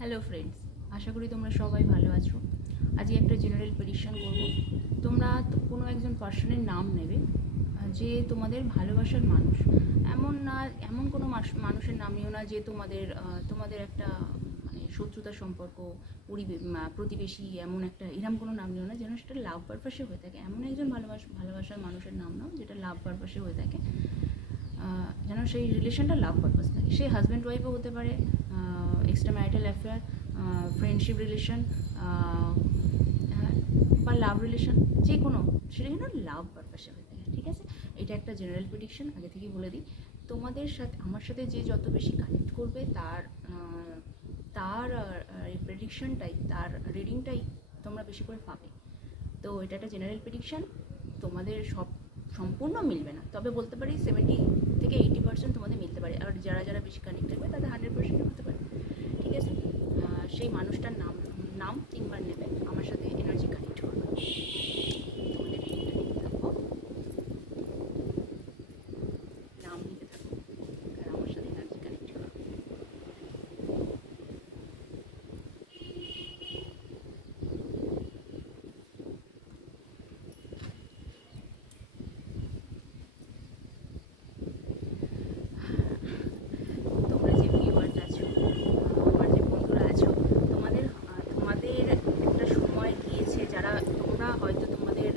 Hello friends, আশা করি তোমরা সবাই ভালো আছো। আজকে একটা জেনারেল প্রেডিকশন করব। তোমরা কোনো একজন পার্সনের নাম নেবে যে তোমাদের ভালোবাসার মানুষ। এমন কোনো মানুষের নাম নিও না যে তোমাদের একটা মানে শত্রুতার সম্পর্ক, প্রতিবেশী, এরম কোনো নাম নিও না যেন সেটা লাভ পারপাসে হয়ে থাকে। এমন একজন ভালোবাসার মানুষের নাম নাও যেটা লাভ পারপাসে হয়ে থাকে, যেন সেই রিলেশনটা লাভ পারপাস থাকে। সে হাজব্যান্ড ওয়াইফও হতে পারে, extra marital affair, friendship relation, বা লাভ রিলেশন, যে কোনো সেটা যেন লাভ পারপাসে হয়ে থাকে। ঠিক আছে, এটা একটা জেনারেল প্রেডিকশন, আগে থেকেই বলে দিই। তোমাদের সাথে আমার সাথে যে যত বেশি কানেক্ট করবে তার তার প্রেডিকশনটাই, তার রিডিংটাই তোমরা বেশি করে পাবে। তো এটা একটা জেনারেল প্রেডিকশন, তোমাদের সম্পূর্ণ মিলবে না, তবে বলতে পারি 70 থেকে 80% তোমাদের মিলতে পারে। আর যারা যারা বেশি কানেক্ট থাকবে তাদের 100% হতে পারে। ঠিক আছে, সেই মানুষটার নাম 3বার নেবে, আমার সাথে এনার্জি কানেক্ট করবে। তোমাদের রিডিংটা নিতে থাকো, নাম নিতে থাকো আর আমার সাথে এনার্জি কানেক্ট করো। তোমরা যে ভিউয়ার্স আছো, আমার যে বন্ধুরা আছো, তোমাদের তোমাদের একটা সময় গিয়েছে, যারা তোমরা হয়তো তোমাদের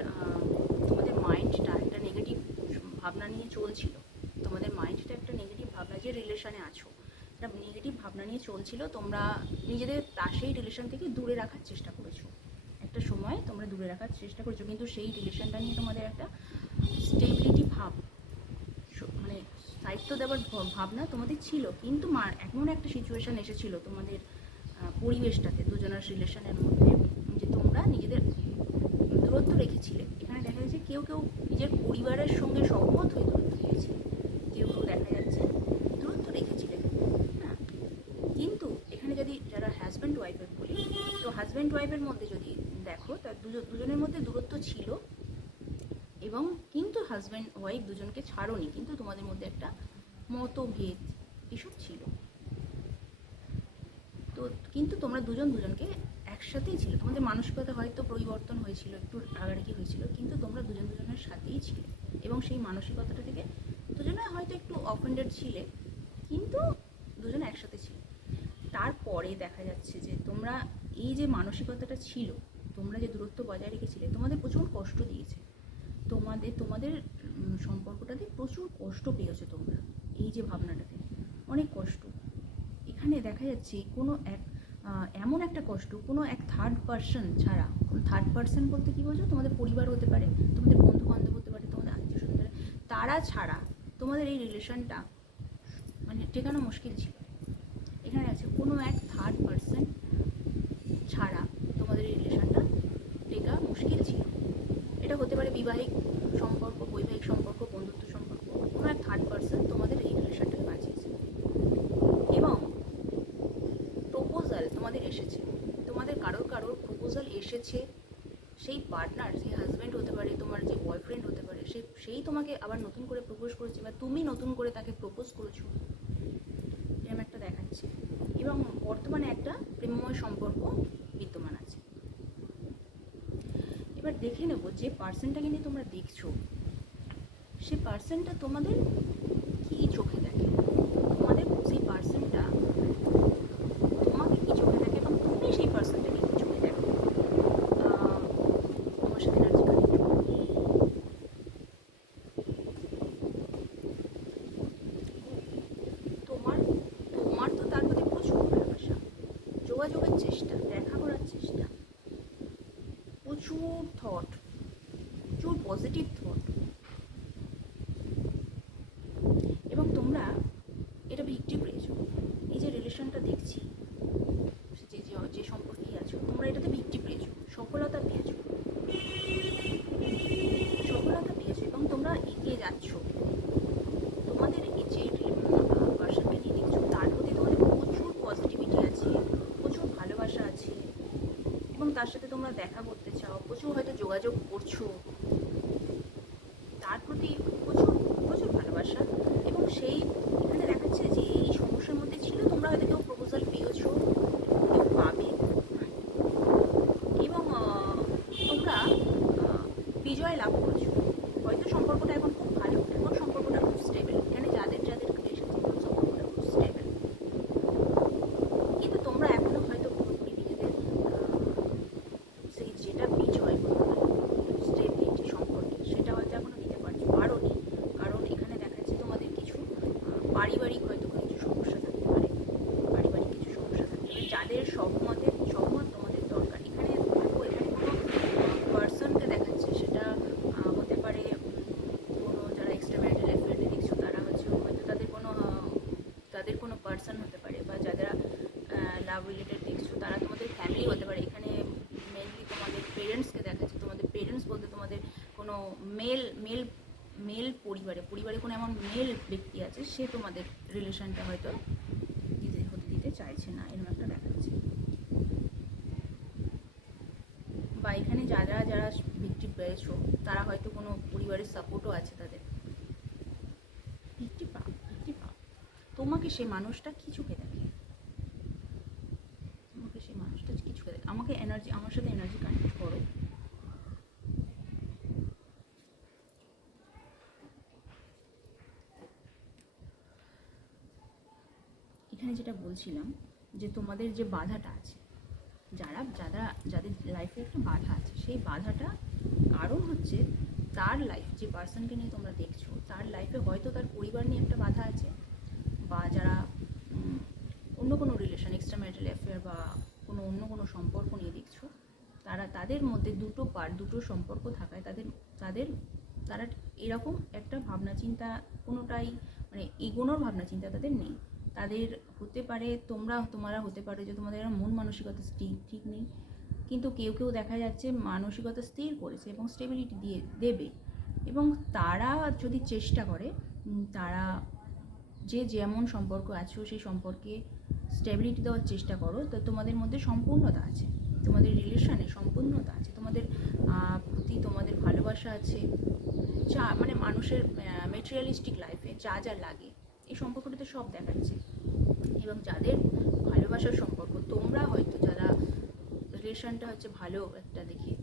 মাইন্ডটা একটা নেগেটিভ ভাবনা নিয়ে চলছিল। তোমাদের মাইন্ডটা একটা নেগেটিভ ভাবনা, যে রিলেশনে আছো একটা নেগেটিভ ভাবনা নিয়ে চলছিল, তোমরা নিজেদের সেই রিলেশন থেকে দূরে রাখার চেষ্টা করেছো। একটা সময় তোমরা দূরে রাখার চেষ্টা করেছো, কিন্তু সেই রিলেশনটা নিয়ে তোমাদের একটা স্টেবিলিটি ভাব, মানে স্থায়িত্ব দেওয়ার ভাবনা তোমাদের ছিল। কিন্তু এমন একটা সিচুয়েশান এসেছিলো তোমাদের পরিবেশটাতে, দুজনের রিলেশনের মধ্যে, যে তোমরা নিজেদের দূরত্ব রেখেছিলে। এখানে দেখা যাচ্ছে কেউ কেউ নিজের পরিবারের সঙ্গে সহমত হয়ে দূরত্ব রেখেছিল, কেউ কেউ দেখা যাচ্ছে দূরত্ব রেখেছিলেন। হ্যাঁ, কিন্তু এখানে যদি যারা হাজব্যান্ড ওয়াইফের বলি, তো হাজব্যান্ড ওয়াইফের মধ্যে যদি দেখো, তার দুজনের মধ্যে দূরত্ব ছিল, এবং কিন্তু হাজব্যান্ড ওয়াইফ দুজনকে ছাড়োনি, কিন্তু তোমাদের মধ্যে একটা মতভেদ এসব ছিল। তো কিন্তু তোমরা দুজনকে একসাথেই ছিলে, তোমাদের মানসিকতা হয়তো পরিবর্তন হয়েছিল, একটু রাগারাগি হয়েছিল, কিন্তু তোমরা দুজনের সাথেই ছিলে। এবং সেই মানসিকতাটা থেকে দুজনে হয়তো একটু অফেন্ডেড ছিলে, কিন্তু দুজনে একসাথে ছিল। তারপরে দেখা যাচ্ছে যে তোমরা এই যে মানসিকতাটা ছিল, তোমরা যে দূরত্ব বজায় রেখেছিলে, তোমাদের প্রচুর কষ্ট দিয়েছে। তোমাদের সম্পর্কটাতে প্রচুর কষ্ট পেয়েছো তোমরা, এই যে ভাবনাটাতে অনেক কষ্ট। এখানে দেখা যাচ্ছে এমন একটা কষ্ট কোনো এক থার্ড পার্সন ছাড়া। থার্ড পার্সন বলতে কী বোঝো? তোমাদের পরিবার হতে পারে, তোমাদের বন্ধু বান্ধব হতে পারে, তোমাদের আত্মীয় স্বজন হতে পারে, তারা ছাড়া তোমাদের এই রিলেশনটা মানে টেকানো মুশকিল ছিল। এখানে আছে কোনো এক থার্ড পার্সন ছাড়া তোমাদের এই রিলেশনটা টেকা মুশকিল ছিল। এটা হতে পারে বিবাহিক সম্পর্ক, বৈবাহিক সম্পর্ক, বন্ধুত্ব সম্পর্ক। কোনো এক থার্ড পার্সন তোমাদের এই রিলেশনটাকে বাঁচিয়েছে, এবং প্রপোজাল তোমাদের এসেছে, তোমাদের কারোর প্রপোজাল এসেছে। সেই পার্টনার, সেই হাজব্যান্ড হতে পারে, তোমার যে বয়ফ্রেন্ড হতে পারে, সেই তোমাকে আবার নতুন করে প্রপোজ করেছে, বা তুমি নতুন করে তাকে প্রপোজ করেছো, এরকম একটা দেখাচ্ছে। এবং বর্তমানে একটা প্রেমময় সম্পর্ক বিদ্যমান আছে। এবার দেখে নেব যে পার্সনটাকে নিয়ে তোমরা দেখছো, সে পার্সনটা তোমাদের কী চোখে দেখে, তোমাদের সেই পার্সনটা তোমাকে কী চোখে দেখে, এবং তুমি সেই পার্সনটাকে কী চোখে দেখো। তোমার সাথে এনার্জি কানেক্ট তোমার তোমার তো তার প্রতি প্রচুর ভালোবাসা, যোগাযোগের চেষ্টা, দেখা করার চেষ্টা, প্রচুর থট, প্রচুর পজিটিভ থট। এবং তোমরা এটা ভিক্টি পেয়েছো, এই যে রিলেশনটা দেখছি, যে সম্পর্কেই আছো, তোমরা এটাতে ভিক্টি পেয়েছো, সফলতা পেয়েছো, এবং তোমরা এগিয়ে যাচ্ছ। তোমাদের এই যে পার্সনকে নিয়ে দেখছো, তার প্রতি তোমাদের প্রচুর পজিটিভিটি আছে, প্রচুর ভালোবাসা আছে, এবং তার সাথে তোমরা দেখা করতে চাও, প্রচুর হয়তো যোগাযোগ করছো, তার প্রতি প্রচুর প্রচুর ভালোবাসা। এবং সেই এখানে দেখাচ্ছে যে এই সমস্যার মধ্যে ছিল, তোমরা হয়তো কেউ প্রপোজাল পেয়েছো, কেউ তাদের সহমত তোমাদের দরকার। এখানে দেখো, এখানে কোনো পার্সনকে দেখাচ্ছে, সেটা হতে পারে কোনো যারা এক্সট্রা ম্যারিটাল অ্যাফেয়ারে দেখছো তারা হচ্ছে হয়তো তাদের কোনো পার্সন হতে পারে, বা যারা লাভ রিলেটেড দেখছো তারা তোমাদের ফ্যামিলি হতে পারে। এখানে মেনলি তোমাদের পেরেন্টসকে দেখাচ্ছে। তোমাদের পেরেন্টস বলতে তোমাদের কোনো মেল মেল মেল পরিবারে কোনো এমন মেল ব্যক্তি আছে, সে তোমাদের রিলেশনটা হয়তো দিতে চাইছে না, এরকম একটা দেখাচ্ছে। বা এখানে যারা ভিক্টিম পেয়েছো তারা হয়তো কোনো পরিবারের সাপোর্টও আছে তাদের। ভিক্টিম তোমাকে সেই মানুষটা কিছুকে দেখে, আমাকে এনার্জি, আমার সাথে এনার্জি কানেক্ট করো। এখানে যেটা বলছিলাম যে তোমাদের যে বাধাটা আছে, যাদের লাইফে একটা বাধা আছে, সেই বাধাটা কারণ হচ্ছে তার লাইফ, যে পার্সনকে নিয়ে তোমরা দেখছো তার লাইফে হয়তো তার পরিবার নিয়ে একটা বাধা আছে, বা যারা অন্য কোনো রিলেশন, এক্সট্রা ম্যারিটাল অ্যাফেয়ার বা অন্য কোনো সম্পর্ক নিয়ে দেখছো, তাদের মধ্যে দুটো সম্পর্ক থাকায় তারা এরকম একটা ভাবনা চিন্তা, কোনোটাই মানে এগোনোর ভাবনা চিন্তা তাদের নেই। তাদের হতে পারে তোমরা হতে পারে যে তোমাদের মন মানসিকতা ঠিক নেই, কিন্তু কেউ দেখা যাচ্ছে মানসিকতা স্থির করেছে এবং স্টেবিলিটি দেবে। এবং তারা যদি চেষ্টা করে, তারা যেমন সম্পর্ক আছো সেই সম্পর্কে স্টেবিলিটি দেওয়ার চেষ্টা করো, তো তোমাদের মধ্যে সম্পূর্ণতা আছে, তোমাদের রিলেশনে সম্পূর্ণতা আছে, তোমাদের প্রতি তোমাদের ভালোবাসা আছে, মানে মানুষের মেটেরিয়ালিস্টিক লাইফে যা লাগে এই সম্পর্কটাতে সব দেখাচ্ছে। এবং যাদের ভালোবাসার সম্পর্ক, তোমরা হয়তো যারা রিলেশনটা হচ্ছে ভালো একটা দেখে,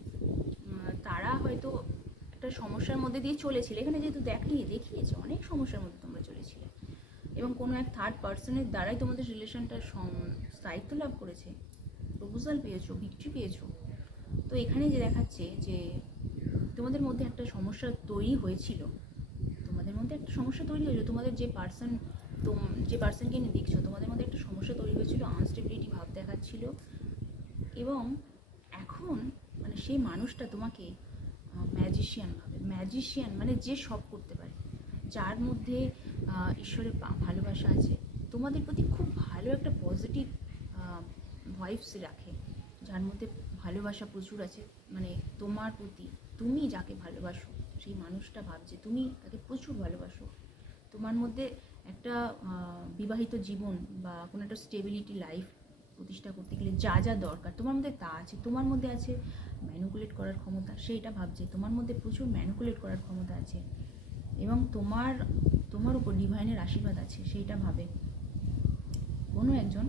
তারা হয়তো একটা সমস্যার মধ্যে দিয়ে চলেছিলে। এখানে যেহেতু দেখিয়েছে অনেক সমস্যার মধ্যে তোমরা চলেছিলে, এবং কোনো এক থার্ড পার্সনের দ্বারাই তোমাদের রিলেশনটা স্থায়িত্ব লাভ করেছে, প্রপোজাল পেয়েছো, ভিক্টরি পেয়েছো। তো এখানে যে দেখাচ্ছে যে তোমাদের মধ্যে একটা সমস্যা তৈরি হয়েছিল, তোমাদের যে পার্সনকে নিয়ে দেখছো, তোমাদের মধ্যে একটা সমস্যা তৈরি হয়েছিল, আনস্টেবিলিটি ভাব দেখাচ্ছিল। এবং এখন মানে সেই মানুষটা তোমাকে ম্যাজিশিয়ান মানে যে সব করতে পারে, যার মধ্যে ঈশ্বরের ভালোবাসা আছে, তোমাদের প্রতি খুব ভালো একটা পজিটিভ ভাইবস রাখে, যার মধ্যে ভালোবাসা প্রচুর আছে, মানে তোমার প্রতি, তুমি যাকে ভালোবাসো সেই মানুষটা ভাবছে তুমি তাকে প্রচুর ভালোবাসো। তোমার মধ্যে একটা বিবাহিত জীবন বা কোনো একটা স্টেবিলিটি লাইফ প্রতিষ্ঠা করতে গেলে যা দরকার তোমার মধ্যে তা আছে। তোমার মধ্যে আছে ম্যানিপুলেট করার ক্ষমতা, সেইটা ভাবছে তোমার মধ্যে প্রচুর ম্যানিপুলেট করার ক্ষমতা আছে, এবং তোমার উপর ডিভাইনের আশীর্বাদ আছে, সেইটা ভাবে। কোনো একজন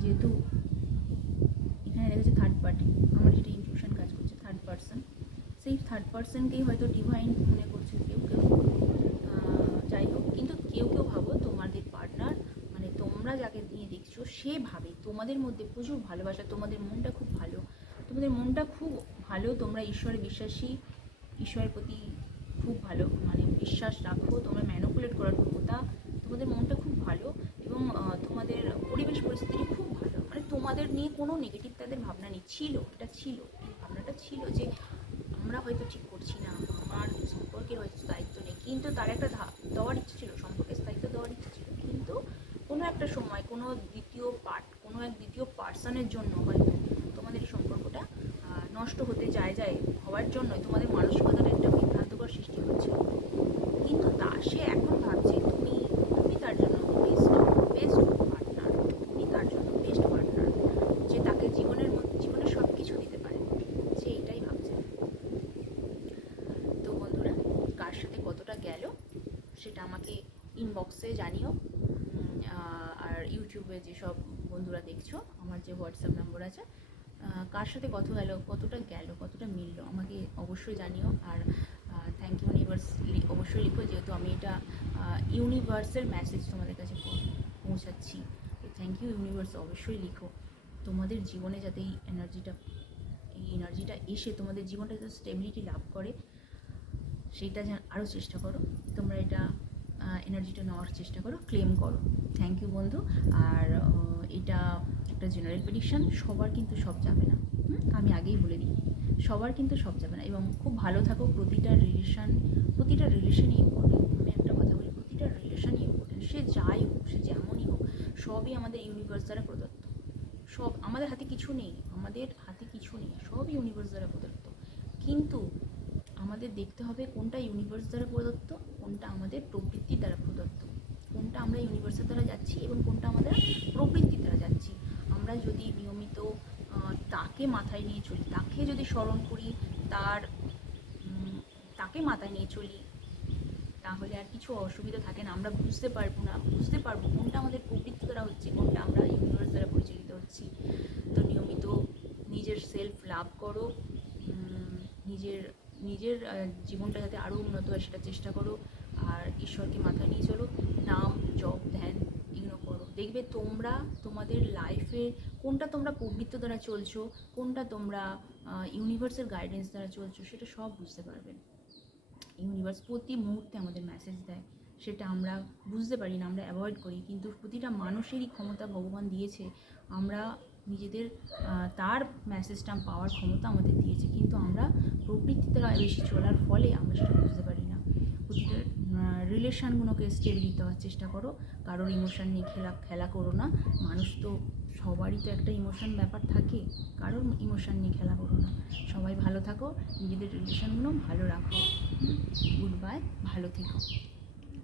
যেহেতু এখানে দেখেছে থার্ড পার্টি, আমার যেটা ইনটিউশন কাজ করছে, থার্ড পার্সন, সেই থার্ড পার্সনকেই হয়তো ডিভাইন মনে করছে কেউ যাই হোক। কিন্তু কেউ ভাবো তোমাদের পার্টনার, মানে তোমরা যাকে নিয়ে দেখছো সে ভাবে তোমাদের মধ্যে প্রচুর ভালোবাসা, তোমাদের মনটা খুব ভালো, তোমরা ঈশ্বরে বিশ্বাসী, ঈশ্বরের প্রতি খুব ভালো মানে বিশ্বাস রাখো, তোমরা ম্যানিপুলেট করার ক্ষমতা, তোমাদের মনটা খুব ভালো, এবং তোমাদের পরিবেশ পরিস্থিতি খুব ভালো, মানে তোমাদের নিয়ে কোনো নেগেটিভ তাদের ভাবনা নেই। এই ভাবনাটা ছিল যে আমরা হয়তো ঠিক করছি না, আমার সম্পর্কের হয়তো স্থায়িত্ব নেই, কিন্তু তার একটা দেওয়ার ইচ্ছে ছিল, সম্পর্কের স্থায়িত্ব দেওয়ার ইচ্ছে ছিল, কিন্তু কোনো একটা সময় কোনো এক দ্বিতীয় পার্সনের জন্য হয়তো তোমাদের এই সম্পর্কটা নষ্ট হওয়ার জন্যই তোমাদের মানসিকতার একটা বিভ্রান্তকর সৃষ্টি হচ্ছে। কিন্তু সে এখন ভাবছে তুমি তার জন্য বেস্ট পার্টনার, তুমি তার জন্য বেস্ট পার্টনার, যে তাকে জীবনে সব কিছু দিতে পারে, সে এটাই ভাবছে। তো বন্ধুরা, কার সাথে কতটা গেল সেটা আমাকে ইনবক্সে জানিও। আর ইউটিউবে যেসব বন্ধুরা দেখছো, আমার যে হোয়াটসঅ্যাপ নম্বর আছে, কার সাথে কতটা গেল, কতটা মিলল আমাকে অবশ্যই জানিও। আর থ্যাংক ইউ ইউনিভার্স অবশ্যই লিখো, যেহেতু আমি এটা ইউনিভার্সের মেসেজ তোমাদের কাছে পৌঁছাচ্ছি। থ্যাংক ইউ ইউনিভার্স অবশ্যই লিখো, তোমাদের জীবনে যাতে এই এনার্জিটা এসে তোমাদের জীবনটা যাতে স্টেবিলিটি লাভ করে, সেইটা আরও চেষ্টা করো, তোমরা এটা এনার্জিটা নেওয়ার চেষ্টা করো, ক্লেম করো। থ্যাংক ইউ বন্ধু। আর এটা একটা একটা জেনারেল প্রেডিকশন, সবার কিন্তু সব যাবে না। আমি আগেই বলে দিই, সবার কিন্তু সব যাবে না। এবং খুব ভালো থাকো। প্রতিটা রিলেশনই ইম্পর্টেন্ট। আমি একটা কথা বলি, প্রতিটা রিলেশনই ইম্পর্টেন্ট। সে যাই হোক, সে যেমনই হোক, সবই আমাদের ইউনিভার্স দ্বারা প্রদত্ত। সব আমাদের হাতে কিছু নেই, সবই ইউনিভার্স দ্বারা প্রদত্ত। কিন্তু আমাদের দেখতে হবে কোনটা ইউনিভার্স দ্বারা প্রদত্ত, কোনটা আমাদের প্রবৃত্তির দ্বারা প্রদত্ত, কোনটা আমরা ইউনিভার্সের দ্বারা যাচ্ছি এবং কোনটা আমাদের প্রবৃত্তির দ্বারা যাচ্ছি। আমরা যদি নিয়মিত তাকে মাথায় নিয়ে চলি, তাকে যদি স্মরণ করি, তাকে মাথায় নিয়ে চলি, তাহলে আর কিছু অসুবিধা থাকে না। আমরা বুঝতে পারবো কোনটা আমাদের প্রবৃত্তি দ্বারা হচ্ছে, কোনটা আমরা ইউনিভার্স দ্বারা পরিচালিত হচ্ছি। তো নিয়মিত নিজের সেলফ লাভ করো, নিজের নিজের জীবনটা যাতে আরও উন্নত হয় সেটা চেষ্টা করো। আর ঈশ্বরকে মাথায় নিয়ে চলো, নাম জপ ধ্যান এগুলো করো। দেখবে তোমরা তোমাদের লাইফে কোনটা তোমরা প্রবৃত্তি দ্বারা চলছো, কোনটা তোমরা ইউনিভার্সের গাইডেন্স দ্বারা চলছো, সেটা সব বুঝতে পারবে। ইউনিভার্স প্রতি মুহূর্তে আমাদের মেসেজ দেয়, সেটা আমরা বুঝতে পারি না, আমরা অ্যাভয়েড করি। কিন্তু প্রতিটা মানুষেরই ক্ষমতা ভগবান দিয়েছে, আমরা নিজেদের তার মেসেজটা পাওয়ার ক্ষমতা আমাদের দিয়েছে, কিন্তু আমরা প্রবৃত্তি দ্বারা বেশি চলার ফলে আমরা সেটা বুঝতে পারি না। প্রতিটা রিলেশানগুলোকে স্টেবিলিটি দেওয়ার চেষ্টা করো, কারোর ইমোশান নিয়ে খেলা করো না। মানুষ তো সবারই তো একটা ইমোশান ব্যাপার থাকে, কারোর ইমোশান নিয়ে খেলা করো না। সবাই ভালো থাকো, নিজেদের রিলেশানগুলো ভালো রাখো। গুড বাই, ভালো থেকো।